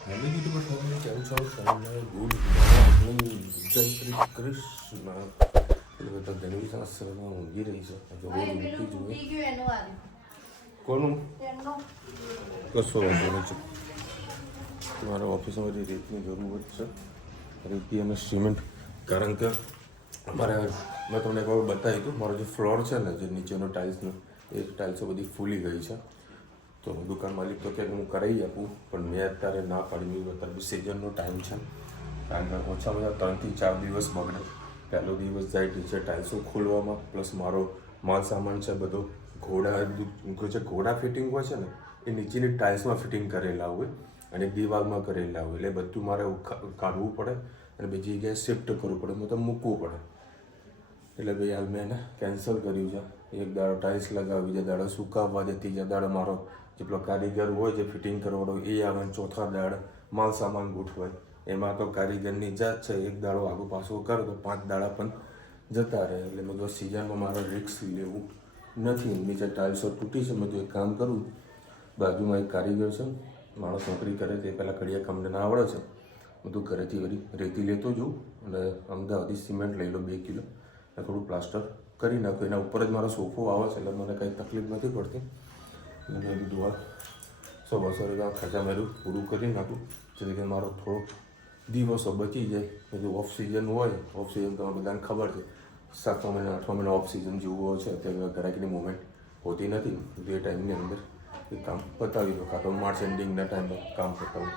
Hello YouTuber family, કેમ છો? સૌને ગુડ મોર્નિંગ. જય શ્રી કૃષ્ણ. એટલે બધા ઘણી શાસ્ત્રમાં ઊંઘી રહી છે. જો ઊંઘી જોઈએ કોનું કશો વાંધો નથી. મારા ઓફિસમાં રેતની જરૂર છે, રેતી અને સિમેન્ટ. કારણ કે અમારે મેં તમને એક વાર બતાવ્યું હતું, મારો જે ફ્લોર છે ને, જે નીચેનો ટાઇલ્સનો, એ ટાઇલ્સો બધી ફૂલી ગઈ છે. તો દુકાન માલિક તો કે હું કરાવી આપું, પણ મેં અત્યારે ના પાડી. અત્યારે બી સિઝનનો ટાઈમ છે, કારણ કે ઓછામાં ઓછા 3 થી 4 દિવસ બગડે. પહેલો દિવસ જાય નીચે ટાઇલ્સો ખોલવામાં, પ્લસ મારો માલ સામાન છે બધો. જે ઘોડા ફિટિંગ હોય છે ને, એ નીચેની ટાઇલ્સમાં ફિટિંગ કરેલા હોય અને દિવાલમાં કરેલા હોય, એટલે બધું મારે કાઢવું પડે અને બીજી જગ્યાએ શિફ્ટ કરવું પડે, મતલબ મૂકવું પડે. એટલે ભાઈ હાલ મેં એને કેન્સલ કર્યું છે. એક દાડો ટાઇલ્સ લગાવી, બીજા દાડો સુકાવવા દે, ત્રીજા દાડો મારો જેટલો કારીગર હોય જે ફિટિંગ કરવાનો એ આવે, ચોથા દાડે માલ સામાન ગોઠવાય. એમાં તો કારીગરની જાત છે, એક દાડો આગળ પાછું કરો તો 5 દાડા પણ જતા રહે. એટલે મેં તો સિઝનમાં મારે રિસ્ક લેવું નથી. નીચે ટાઇલ્સો તૂટી છે, મેં તો એક કામ કરું, બાજુમાં એક કારીગર છે, માણસ નોકરી કરે તે પહેલાં કડિયા કામને આવડે છે, બધું ઘરેથી વળી રેતી લેતો જાઉં અને અમદાવાદથી સિમેન્ટ લઈ લો 2 કિલો, અને થોડું પ્લાસ્ટર કરી નાખું. એના ઉપર જ મારો સોફો આવે છે, એટલે મને કંઈ તકલીફ નથી પડતી. અને મેં કીધું 100-200 રૂપિયા ખર્ચા મેળવું પૂરું કરી નાખું, જેથી કે મારો થોડો દિવસો બચી જાય. બધું ઓફ સિઝન હોય, ઓફ સિઝન તો બધાને ખબર છે, 7મા મહિના 8મા મહિના ઓફ સિઝન જેવું હોય છે. અત્યારે ગ્રાહકની મુવમેન્ટ હોતી નથી. જે ટાઈમની અંદર એ કામ પતાવી દો, કાં તો માર્ચ એન્ડિંગના ટાઈમમાં કામ પતાવું.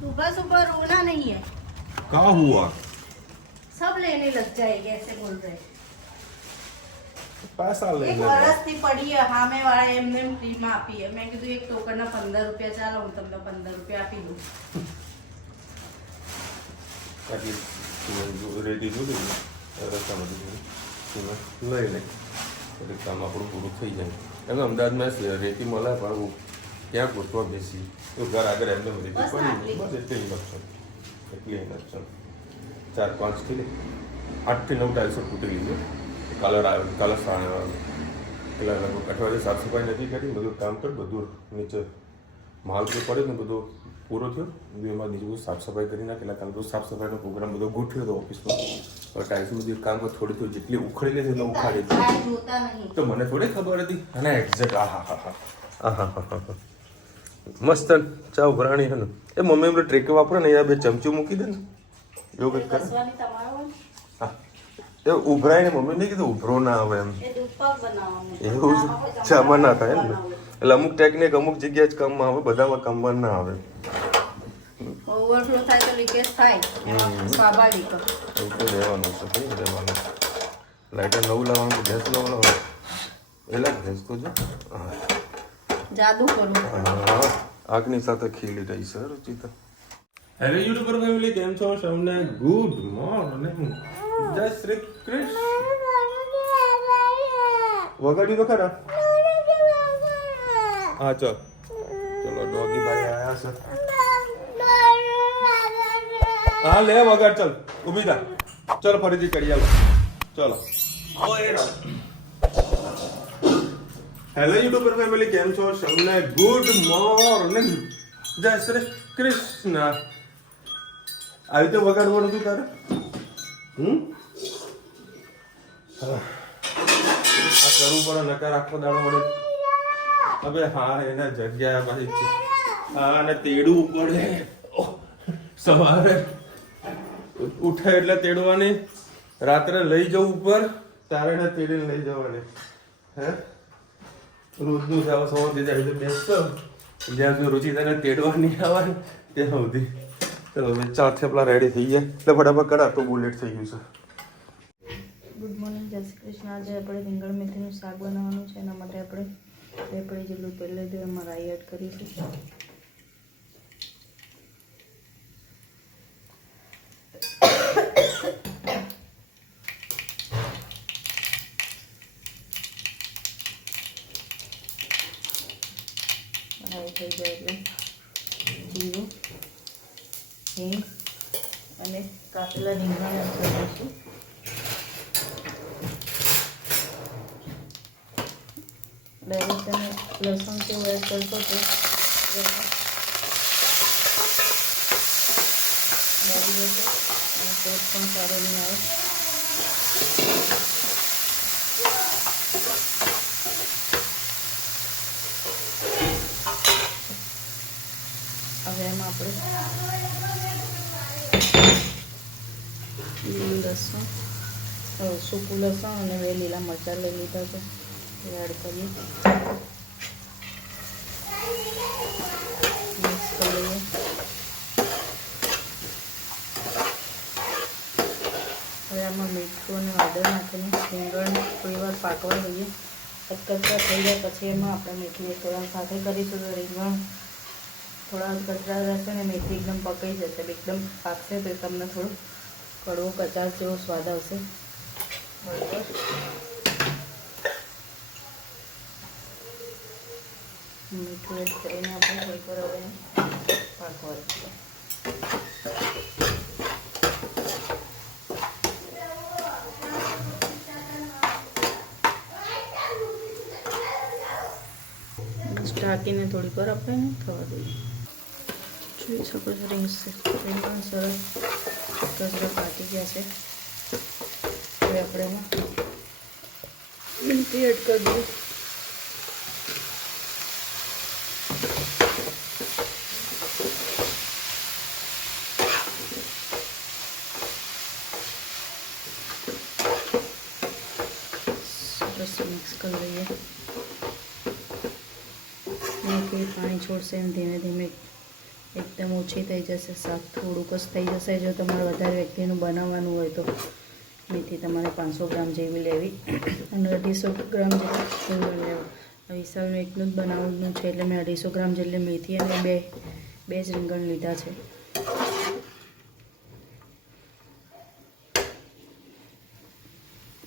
सुबह सुबह रोना नहीं है, क्या हुआ? सब लेने लग जाएंगे, ऐसे बोल रहे हैं। पैसा ले एक વર્ષથી પડી હામે વાળા એમને ફ્રી માં આપી है. મેં કીધું એક ટોકન ના 15 રૂપિયા, ચાલો હું તમને 15 રૂપિયા આપી દઉં. રેડી જોડી રસ્તામાં લઈ લે, એટલે કામ આપણું પૂરું થઈ જાય. એમ અમદાવાદમાં રેતી મળે, પણ ક્યાં ગોતવા બેસી તો ઘર આગળ એમને રેતી પડી. બસ એટલી ઇન્ડક્શન, એટલી ઇન્ડક્શન 4-5 થી 8 થી 9 ટાઇલ્સો તૂટેલી છે. કલર આવે, કલર એટલે લગભગ અઠવાડિયે સાફ સફાઈ નથી કરી, બધું કામ કર, બધું નીચે માલ જે પડે ને બધો પૂરો થયો. એમાં બીજું બધું સાફ સફાઈ કરી નાખે. એટલે કાલે બધું સાફ સફાઈનો પ્રોગ્રામ બધો ગોઠવ્યો હતો ઓફિસમાં. હવે ટાઇલ્સનું બધું કામ થોડી થોડી જેટલી ઉખડી લે છે એટલે ઉખાડી દે. તો મને થોડી ખબર હતી. અને એક્ઝેક્ટ મસ્ત ચાવ ભરાણી છે ને. એ મમ્મી એમને ટ્રેકે વાપરે ને, એ 2 ચમચી મૂકી દે ને, એવું કંઈક કરે. હા, એ ઉભરાય ને, મમ્મી નહીં કીધું ઉભરો ના આવે એમ, એવું જ ચામાં ના થાય ને. એટલે અમુક ટેકનિક અમુક જગ્યાએ જ કામમાં આવે, બધામાં કામમાં ના આવે. ઓવરફ્લો થાય તો લીકેજ થાય, સ્વાભાવિક. એવું તો રહેવાનું છે, કઈ રહેવાનું. લાઇટર નવું લાવવાનું, ગેસ નવું લાવવાનું, એટલે ગેસ તો જો જાદુ કરું. હા, આગની સાથે ખીલી રહી છે રુચિતા. હેલો યુટ્યુબર ફેમિલી, કેમ છો? સૌને ગુડ મોર્નિંગ. જય શ્રી કૃષ્ણ. વગાડ્યું તો ખરા? હા, ચલો ડોગી ભાઈ આયા છે. હા, લે વગાડ, ચાલ ઊભી થા, ચલો ફરીથી કરી આવો, ચલો. હેલો યુટ્યુબર ફેમિલી, કેમ છો? સૌને ગુડ મોર્નિંગ. જય શ્રી કૃષ્ણ. આવી રીતે વગાડવાનું હતું તારે? આ કરવું પડે, નકાર આખો દાડો વડે. હવે હા, એના જગ્યા પાછી છે. હા, અને તેડવું પડે. સવારે ઉઠે એટલે તેડવાની, રાત્રે લઈ જવું ઉપર, તારે એને તેડીને લઈ જવાની. હે રોજનું જાવ સવારથી જાય બેસતો, જ્યાં સુધી રુચિતાને તેડવા નહીં આવવાની ત્યાં સુધી. ચલો હવે 4 થેપલા રેડી થઈ ગયા, એટલે ફટાફટ કરા તો બહુ લેટ થઈ ગયું છે. ગુડ મોર્નિંગ, જય શ્રી કૃષ્ણ. આજે આપણે રીંગણ મેથીનું શાક બનાવવાનું છે. એના માટે આપણે 2 પડી જેટલું તેલ લીધું, એમાં રાઈ એડ કરીશું. રાઈ થઈ જાય એટલે જીરું, હિંગ અને કાપેલા રીંગણ એડ કરીશું. ડાયરેક્ટ મરચાં અને લસણ કેવું એડ કરશો તો બળી જશે અને ટેસ્ટ પણ સારો નહીં આવે. હવે એમાં આપણે લીલું લસણ, સૂકું લસણ અને 2 લીલા મરચાં લઈ લીધા છે એ એડ કરીએ. મિક્સ કરી લઈએ. હવે આમાં મીઠું અને હળદર નાખીને રીંગણ થોડી વાર પાકવા દઈએ. કચરા થઈ જાય પછી એમાં આપણે મેથી થોડા સાથે કરીશું તો રીંગણ થોડા કચરા રહેશે ને મેથી એકદમ પકાઈ જશે. એકદમ પાકશે તો તમને થોડું કડવો કચાશ જેવો સ્વાદ આવશે. બરાબર. મીઠું એડ કરીને આપણે થોડીક વાર હવે પાકવા દઈશું. ઢાંકીને થોડીક વાર આપણે થવા દઈએ. જોઈ શકો છો રીંગણ સરસ કચરા પાકી ગયા છે. હવે આપણે એમાં મેથી એડ કરી દઈએ. સરસ મિક્સ કરી લઈએ. મેથી પાણી છોડશે એમ ધીમે ધીમે એકદમ ઓછી થઈ જશે. શાક થોડુંક જ થઈ જશે. જો તમારે વધારે વ્યક્તિનું બનાવવાનું હોય તો મેથી તમારે 500 ગ્રામ જેવી લેવી અને 250 ગ્રામ જેટલું રીંગણ લેવું. વિશાલનું એકનું જ બનાવવાનું છે એટલે મેં 250 ગ્રામ જેટલી મેથી અને બે જ રીંગણ લીધા છે.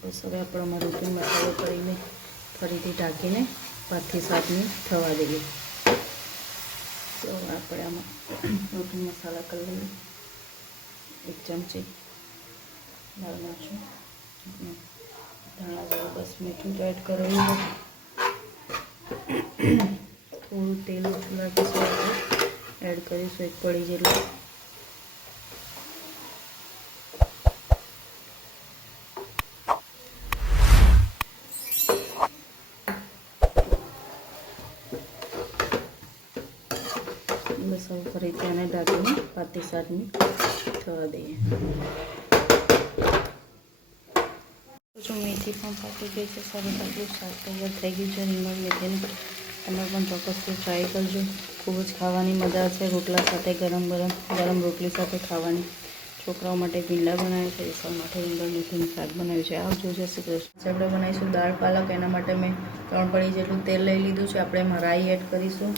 બસ હવે આપણે અમારો રૂટીન મસાલો કરીને ફરીથી ઢાંકીને 5 થી 7 મિનિટ થવા દઈએ. તો આપણે આમાં રોટી મસાલા કરી લઈએ. 1 ચમચી દાળ નાખશું. ધાણા જેવું બસ મીઠું એડ કરેલું છે. થોડું તેલ પછી એડ કરીશું 1 પડી જેટલું. બસ હવે ફરીથી આને ઢાંકીને 5 થી 7 મિનિટ થવા દઈએ. જો મેથી પણ પાકી ગઈ છે. સરસ આટલું શાક તૈયાર થઈ ગયું છે રીંગણ મેથીનું. તમે પણ ચોક્કસથી ટ્રાય કરજો. ખૂબ જ ખાવાની મજા છે. રોટલા સાથે ગરમ રોટલી સાથે ખાવાની. છોકરાઓ માટે ભીંડા બનાવ્યા છે. વિશાલ માટે રીંગણ મેથીનું શાક બનાવ્યું છે. આવજો. જય શ્રી કૃષ્ણ. આપણે બનાવીશું દાળ પાલક. એના માટે મેં 3 પડી જેટલું તેલ લઈ લીધું છે. આપણે એમાં રાઈ એડ કરીશું.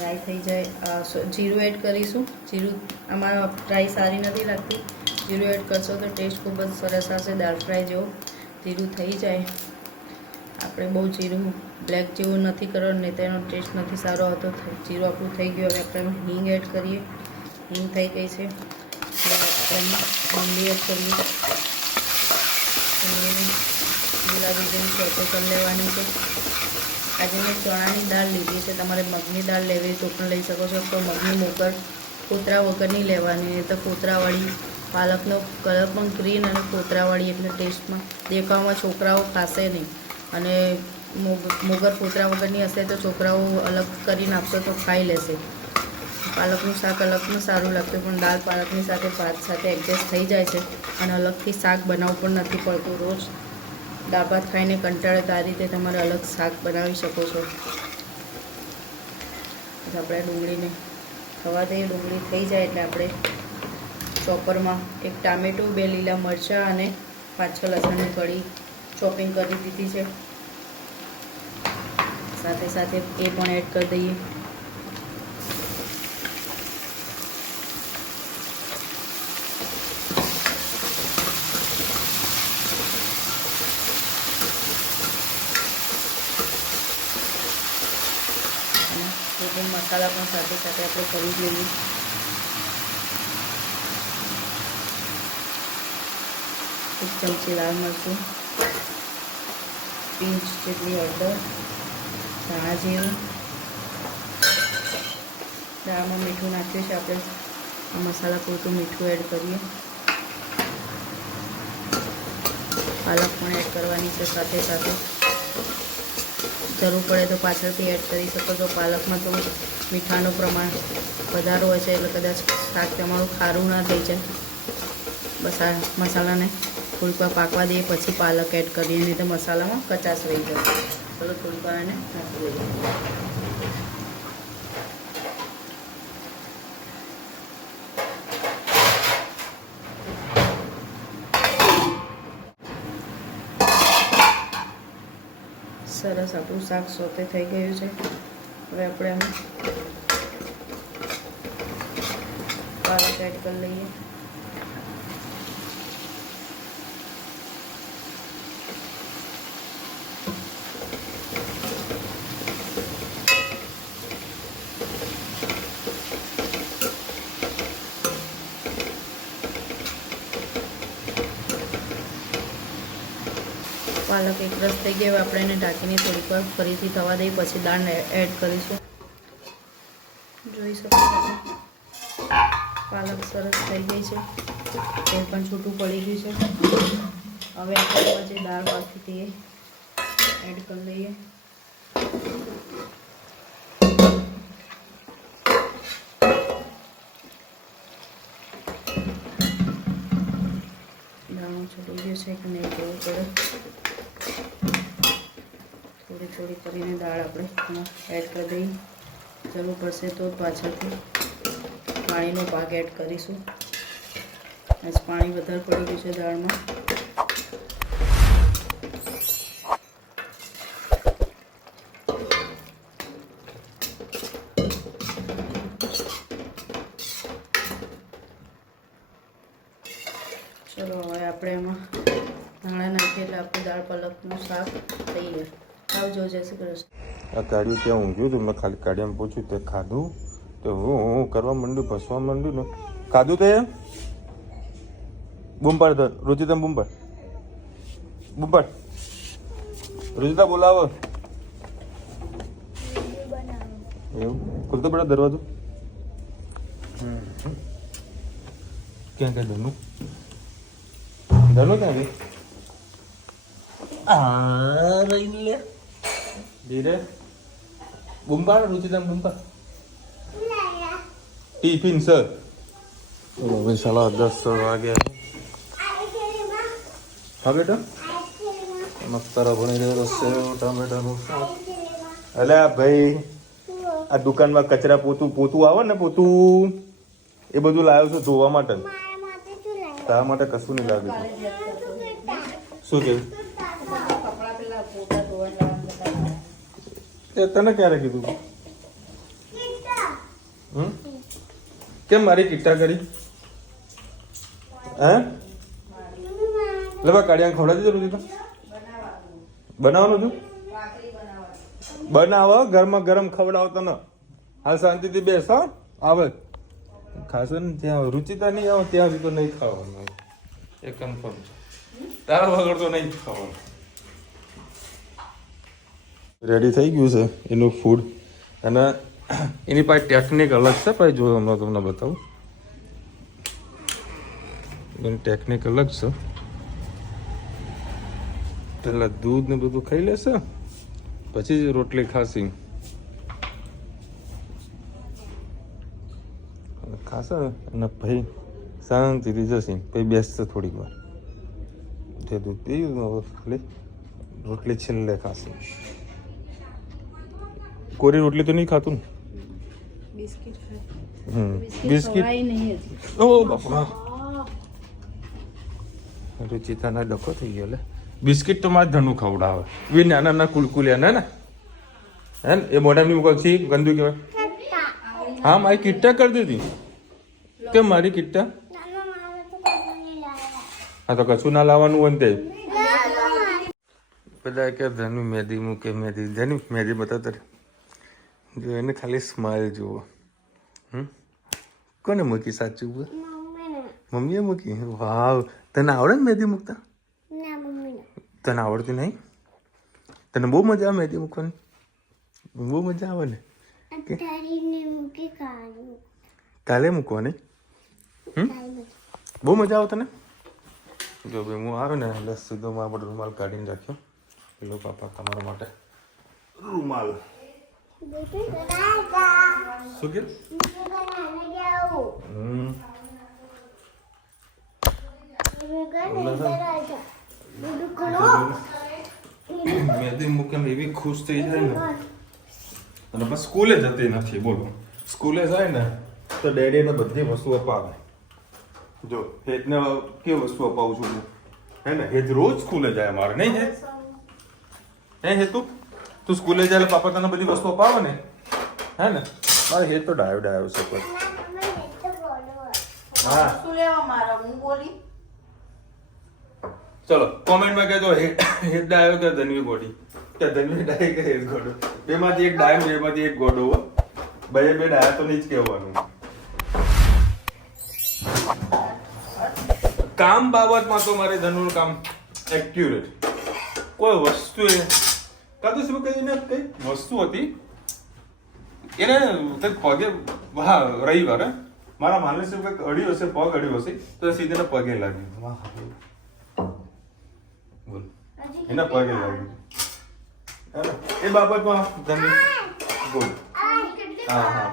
રાઈ થઈ જાય જીરું એડ કરીશું. જીરું આમાં રાઈ સારી નથી લાગતી. જીરું એડ કરશો તો ટેસ્ટ ખૂબ જ સરસ આવશે. દાળ ફ્રાય જેવો જીરું થઈ જાય. આપણે બહુ જીરું બ્લેક જેવું નથી કરવાનું નહીં તો એનો ટેસ્ટ નથી સારો આવતો. જીરું આપણું થઈ ગયું. હવે આપણે હિંગ એડ કરીએ. હિંગ થઈ ગઈ છે. હવે આપણે ડુંગળી એડ કરીએ. ગુલાબી જેવી ચોટો કરી લેવાની છે. આજે મેં ચણાની દાળ લીધી છે. તમારે મગની દાળ લેવી તો પણ લઈ શકો છો. તો મગની મોગર કોતરા વગરની લેવાની. નહીં તો કોતરાવાળી પાલકનો કલર પણ ગ્રીન અને કોતરાવાળી એટલે ટેસ્ટમાં દેખાવામાં છોકરાઓ ખાશે નહીં. અને મોગર કોતરા વગરની હશે તો છોકરાઓ અલગ કરીને આપશો તો ખાઈ લેશે. પાલકનું શાક અલગનું સારું લાગતું પણ દાળ પાલકની સાથે ભાત સાથે એડજસ્ટ થઈ જાય છે. અને અલગથી શાક બનાવવું પણ નથી પડતું. રોજ દાળ ભાત ખાઈને કંટાળે તો આ રીતે તમારે અલગ શાક બનાવી શકો છો. આપણે ડુંગળીને થવા દઈએ. ડુંગળી થઈ જાય એટલે આપણે ચોપરમાં 1 ટામેટું, 2 લીલા મરચાં અને 5-6 લસણની કળી ચોપિંગ કરી દીધી છે. સાથે સાથે એ પણ એડ કરી દઈએ. મસાલા પણ સાથે સાથે આપણે કરી લઈએ. એક ચમચી લાલ મરચું, પિંચ જેટલી હળદર, ધાણા જીરું, દાળમાં મીઠું નાખ્યું છે આપણે. આ મસાલા પૂરતું મીઠું એડ કરીએ. પાલક પણ એડ કરવાની છે સાથે સાથે. જરૂર પડે તો પાછળથી એડ કરી શકો છો. પાલકમાં તો મીઠાનું પ્રમાણ વધારે હોય છે એટલે કદાચ શાક તમારું ખારું ના થઈ જાય. બસ આ મસાલાને થોડીક વાર પાકવા દઈએ પછી પાલક એડ કરીએ, નહીં તો મસાલામાં કચાશ રહી જાય. ચલો થોડીક વાર એને નાખી દઈએ. સરસ આપણું શાક સોતે થઈ ગયું છે. હવે આપણે આમાં પાલક એડ કરી લઈએ. પાલક એકરસ થઈ ગયો. આપણે એને ઢાંકીને થોડીક વાર ફરીથી થવા દઈએ પછી દાળ એડ કરીશું. જોઈ શકો છો પાલક સરસ થઈ ગઈ છે. તેલ પણ છૂટું પડી ગયું છે. હવે આપણે જે દાળ બાકી હતી એ એડ કરી લઈએ. દાણું છૂટી ગયું છે કે નહીં જોવું પડે. થોડી થોડી કરીને દાળ આપણે એમાં એડ કરી દઈએ. જરૂર પડશે તો પાછળથી પાણીનો ભાગ એડ કરીશું. આજ પાણી વધારે પડી ગયું છે દાળમાં. ચલો હવે આપણે એમાં ધાણા નાખીએ એટલે આપણું દાળ પાલકનું શાક તૈયાર. આવજો, જય શ્રી કૃષ્ણ. આ કાઢ્યું ત્યાં ઊંઘ્યું હતું. મેં ખાલી કાઢ્યામાં પૂછ્યું તે ખાધું તો હું કરવા માંડ્યું, ભસવા માંડ્યું ને ખાધું તે બૂમ પાડ. રુચિતા બૂમ પાડ, બૂમ પાડ. રુચિતા બોલાવો. એવું ખુલતો બેટા દરવાજો. ક્યાં ક્યાં ધનું ધનું ક્યાં ગઈ? આ રહી લે ધીરે. બૂમ પાડ રુચિતા, બૂમ પાડ. Tiffin sir. હવે 10:30 વાગ્યા. હા બેટા મસ્તરા ભણી રહ્યો સેવ ટામેટાનું શાક. અલ્યા ભાઈ આ દુકાનમાં કચરા પોતું આવે ને, પોતું એ બધું લાવ્યો છું ધોવા માટે. તારા માટે કશું નહીં લાગે. શું કેવું? તને ક્યારે કીધું? કેમ મારી કિટ્ટા કરી? હે લબા કાઢિયા ખવડાવી દીધું દીધું? બનાવવાનું છું? બનાવો ગરમા ગરમ ખવડાવો તને. હાલ શાંતિથી બેસ. હા આવે ખાસ ને ત્યાં રુચિતા નહીં આવે ત્યાં સુધી તો નહીં ખાવાનું. એ કન્ફર્મ છે. તારા વગર તો નહીં ખાવાનું. રેડી થઈ ગયું છે એનું ફૂડ. અને એની પાસે ટેકનિક અલગ છે. ભાઈ જો હમણાં તમને બતાવું. એની ટેકનિક અલગ છે. પેલા દૂધ ને બધું ખાઈ લેશે પછી જ રોટલી ખાશી. ખાશે અને ભાઈ શાંતિથી જશે. પછી બેસશે થોડીક વાર. જે દૂધ પીવું ખાલી રોટલી છેલ્લે ખાશે. કોરી રોટલી તો નહીં ખાતું ને? બિસ્કિટ. ઓ બાપા રુચિતાના ડખો થઈ ગયો. લે બિસ્કિટ તો મારે ધનું ખવડાવે. વી નાના નાના કુલકુલિયા ને હે ને એ મોઢાની મુકલથી ગંદુ કહેવાય. હા મારી કિટ્ટા કરી દીધી. કેમ મારી કિટ્ટા? હા તો કશું ના લાવવાનું હોય ને તે બધા કે ધનું મેદી મૂકે. મેદી ધનું મેદી બતાવતા જો એને ખાલી સ્માઇલ જુઓ. કોને મૂકી સાચું? મમ્મીએ મૂકી. વાવ તને આવડે ને મેદી મૂકતા? તને આવડતી નહીં? તને બહુ મજા આવે મેદી મૂકવાની? બહુ મજા આવે ને કાલે મૂકવાની બહુ મજા આવે તને જો ભાઈ હું આવ્યો ને એટલે સીધો માં આપણે રૂમાલ કાઢીને રાખ્યો પેલો પાપા તમારા માટે રૂમાલ શું કે મેદી મૂકીને એવી ખુશ થઈ જાય ને અને બસ સ્કૂલે જતી નથી બોલો સ્કૂલે જાય ને તો ડેડીને બધી વસ્તુ અપાવે જો હેતને કેવી વસ્તુ અપાવું છું હું હે ને હેત રોજ સ્કૂલે જાય મારે નહીં હે હેતુ તું સ્કૂલે જાય એટલે પાપા તને બધી વસ્તુ અપાવે ને હે ને મારે હેત તો ડાયો છે કોઈ હા ચલો કોમેન્ટમાં કહેજો હેત ડાયો કે ધનવી ગોડી કે ધનવી ડાય કે હેત ગોડો બેમાંથી એક ડાયો બેમાંથી એક ગોડો બે ડાયા તો નહીં જ કહેવાનું કામ બાબતમાં તો મારે ધનુનું કામ એક્યુરેટ કોઈ વસ્તુ કાં તો શું કહીને કઈ વસ્તુ હતી એને પગે હા રવિવારે મારા માનસ કંઈક અડ્યું હશે પગ અડ્યું હશે તો સીધે પગે લાગ્યું બોલ એના પગે લાગ્યું એ બાબતમાં ધની બોલ હા હા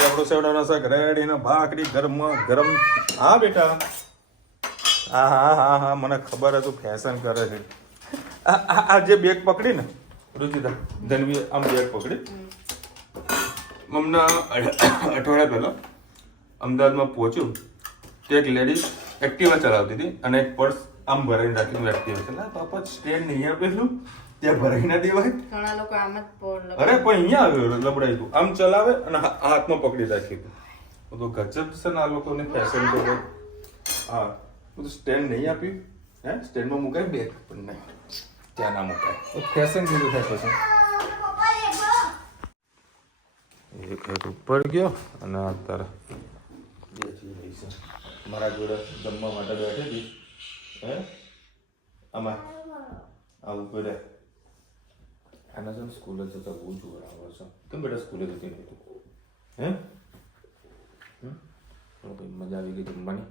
આપણું સેવડાના શાક રેડી ને ભાખરી ગરમ હા બેટા હા હા હા હા મને ખબર હતું ફેશન કરે છે આ જે બેગ પકડી ને રુચિતા ધનવી આમ બેગ પકડી હમણાં અઠવાડિયા પહેલા અમદાવાદમાં પહોંચ્યું તો એક લેડી એક્ટિવા ચલાવતી હતી અને એક પર્સ આમ ભરાઈને રાખીને એક્ટિવા ચલાવે પાપા સ્ટેન્ડ નહીં આપેલું ત્યાં ભરાઈ ના દેવાય ઘણા લોકો આમ જ અરે પણ અહીંયા આવ્યો લબડાઈ તું આમ ચલાવે અને હાથમાં પકડી રાખ્યું તો ગજબ છે ને આ લોકોને ફેશન તો હા બધું સ્ટેન્ડ નહીં આપ્યું હે સ્ટેન્ડમાં મુકાય બેગ પણ નહીં ત્યાં ના મુકાય ફેશન જેવું થાય પછી એક ઉપર ગયો અને અત્યારે બેસી રહી છે મારા જોડે જમવા માટે બેઠી હતી હે આમાં આવું પડે આના છે સ્કૂલે જતા બહુ જોર આવે છે કેમ બેટા સ્કૂલે જતી નહીં તું હે મજા આવી ગઈ જમવાની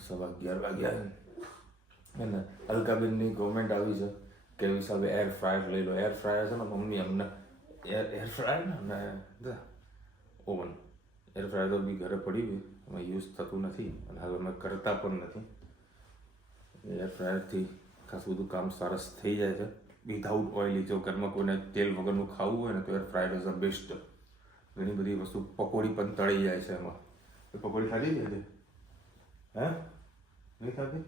11:15 વાગ્યા હે ને અલકાબેનની કોમેન્ટ આવી છે કે હિસાબે એર ફ્રાયર લઈ લો એર ફ્રાયર છે ને મમ્મી અમને એર ફ્રાયર ને ઓવન એર ફ્રાયર તો બી ઘરે પડી ગયું એમાં યુઝ થતું નથી અને હવે અમે કરતા પણ નથી એર ફ્રાયરથી ખાસ બધું કામ સરસ થઈ જાય છે વિધાઉટ ઓઇલી જો ઘરમાં કોઈને તેલ વગરનું ખાવું હોય ને તો air fryer is the best ઘણી બધી વસ્તુ પકોડી પણ તળી જાય છે એમાં એ પકોડી ખાધી છે હે નહીં ખાધી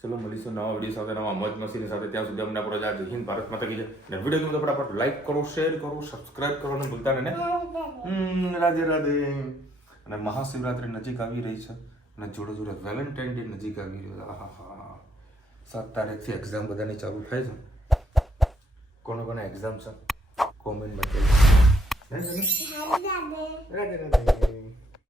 ચલો મળીશું નવા વિડીયો સાથે નવા મોજ મસ્તીની સાથે ત્યાં સુધી અમને આપણો જય હિન્દ ભારત માતા કી જય અને વિડીયો ગમે તો ફટાફટ લાઈક કરો શેર કરો સબસ્ક્રાઇબ કરવાનું ભૂલતા નહીં ને રાધે રાધે અને મહાશિવરાત્રી નજીક આવી રહી છે અને જોડે જોડે વેલેન્ટાઇન ડે નજીક આવી રહ્યો છે આહા 7 તારીખથી એક્ઝામ બધાની ચાલુ થાય છે કોને એક્ઝામ છે કોમેન્ટ બતાવી રાધે રાધે